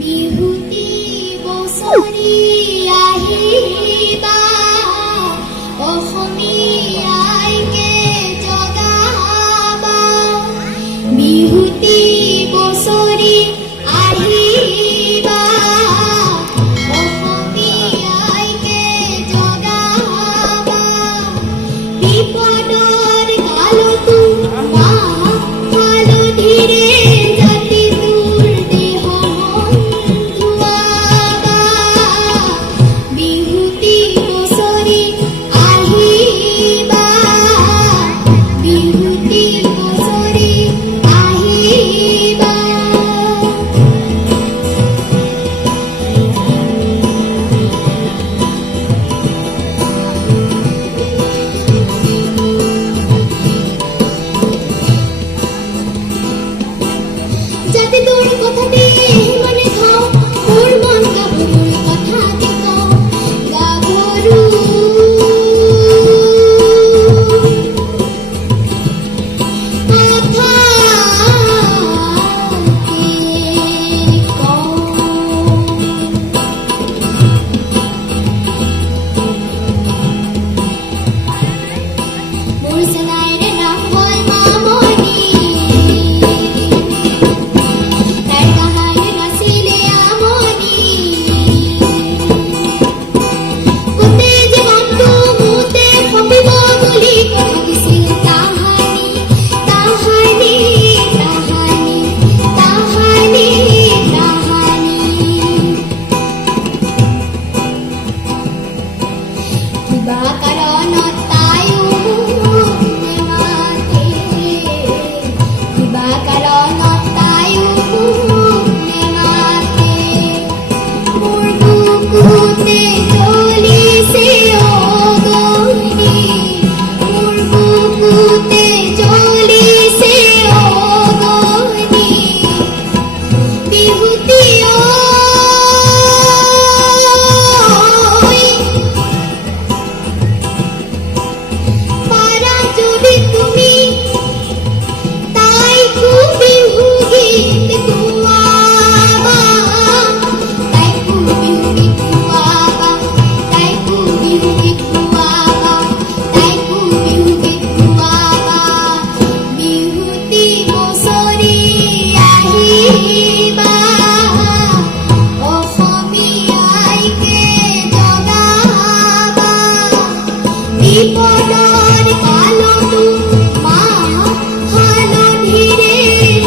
বিহুতি বছৰি আহিবা অসমীয়াইকে জগাবা বিহুতি বছৰি আহিবা অসমীয়াইকে জগাবা বিপদৰ কালতো হালধিৰে জাতিটোৰ দেহ ধুৱাবা বিহুতি বছৰি আহিবা বিহুতি বছৰি আহিবা যাতে তোৰ কথাতে মনে খাও তোৰ মন গাভৰুৰ কথাতে কওঁ গাভৰু মোৰ চেনাইৰ নাম হ'ল মামনি তাইৰ কাহানি নাছিলে আমনি গোটেই জীৱনটো মোতে সপিব বুলি কথা দিছিল তাহানি তাহানি তাহানি তাহানি তাহানি কিবা কাৰণত তাইও মোক নেমাতে কিবা কাৰণত তাইও মোক নেমাতে মোৰ বুকুতে জ্বলিছে অগ্নি মোৰ বুকুতে জ্বলিছে অগ্নি বিহুতি ঐ পাৰা যদি তুমি তাইকো বিহু গীত গোৱাবা তাইকো বিহু গীত গোৱাবা তাইকো বিহু গীত গোৱাবা তাইকো বিহু গীত গোৱাবা বিহুতি বছৰি আহিবা অসমীয়াইকে জগাবা বিপদৰ কালতো হালধিৰে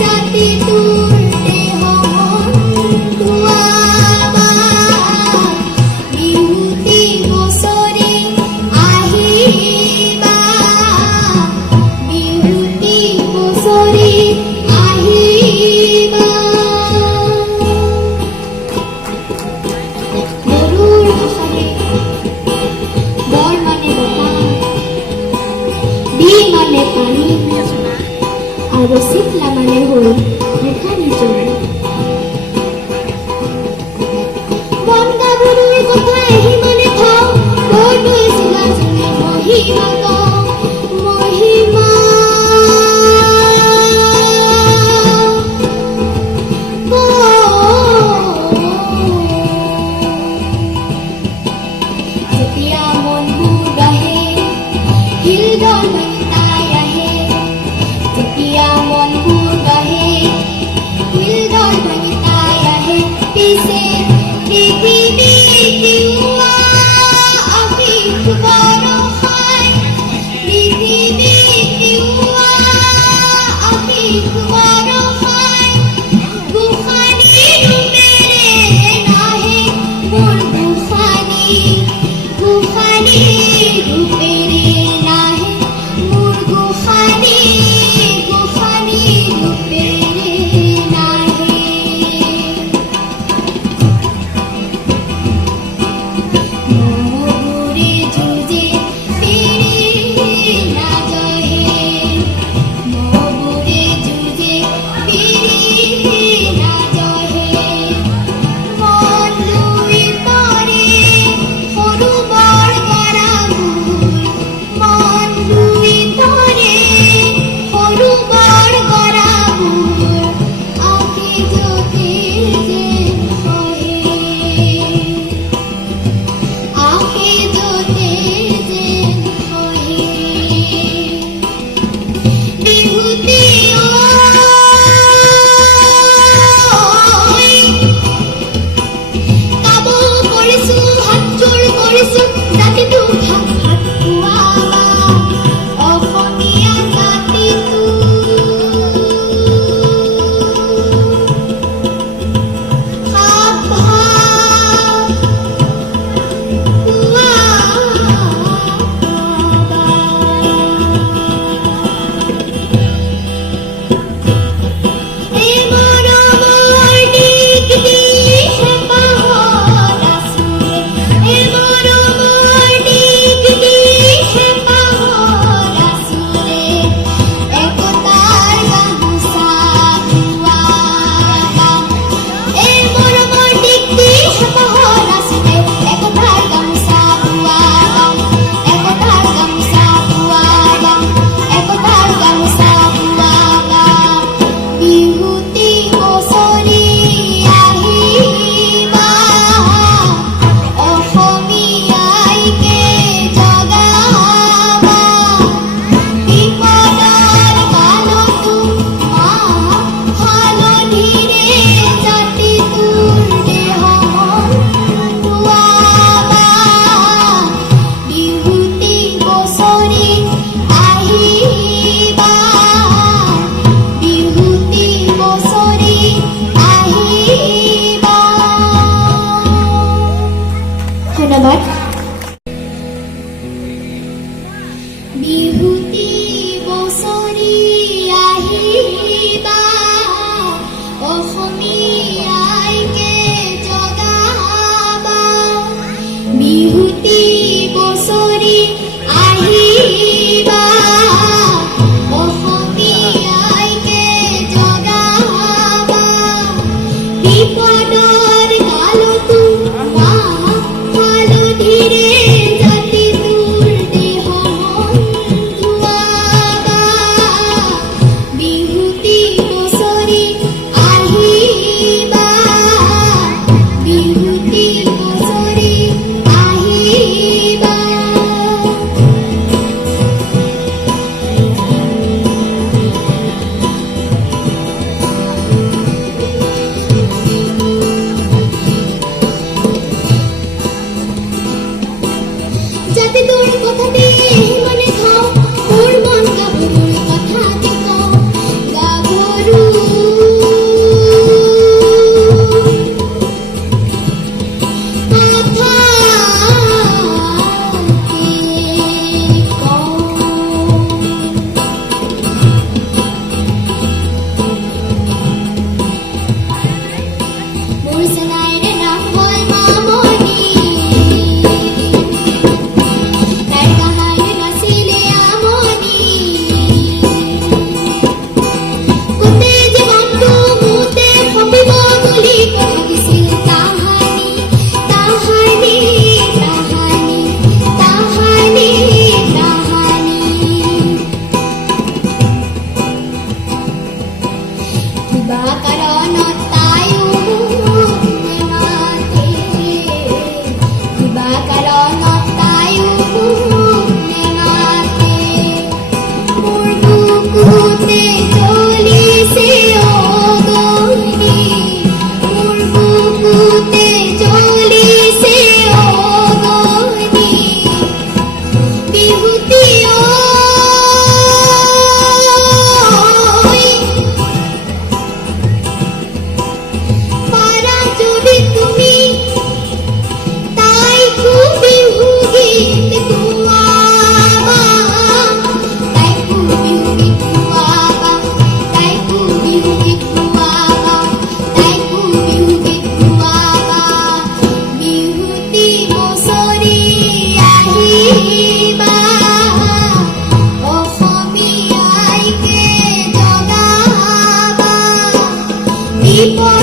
জাতিটোৰ দেহ ধুৱাবা বিহুতি বছৰি আহিবা বিহুতি বছৰি আহিবা গৰুৰ ভাষাৰে বৰ মানে বতাহ বি মানে পানী আৰু চিতলা মানে হ'ল ৰেখা নিজৰি বন গাভৰুৰ কথা আহি মানে খাওঁ বৰদৈ চোলা চুলে মহিমা কওঁ মহিমা যেতিয়া মনবোৰ বাঢ়ে হিলদল তাই আহে যেতিয়া মনবোৰ বাঢ়ে কিবা কাৰণত তাইও মোক নেমাতে কিবা কাৰণত তাইও মোক নেমাতে মোৰ বুকুতে জ্বলিছে অগ্নি মোৰ বুকুতে জ্বলিছে অগ্নি বিহুতি পাৰা যদি তুমি তাইকো বিহু গীত গোৱাবা তাইকো বিহু গীত গোৱাবা তাইকো বিহু গীত গোৱাবা তাইকো বিহু গীত গোৱাবা বিহুতি বছৰি আহিবা অসমীয়াইকে জগাবা বিপদ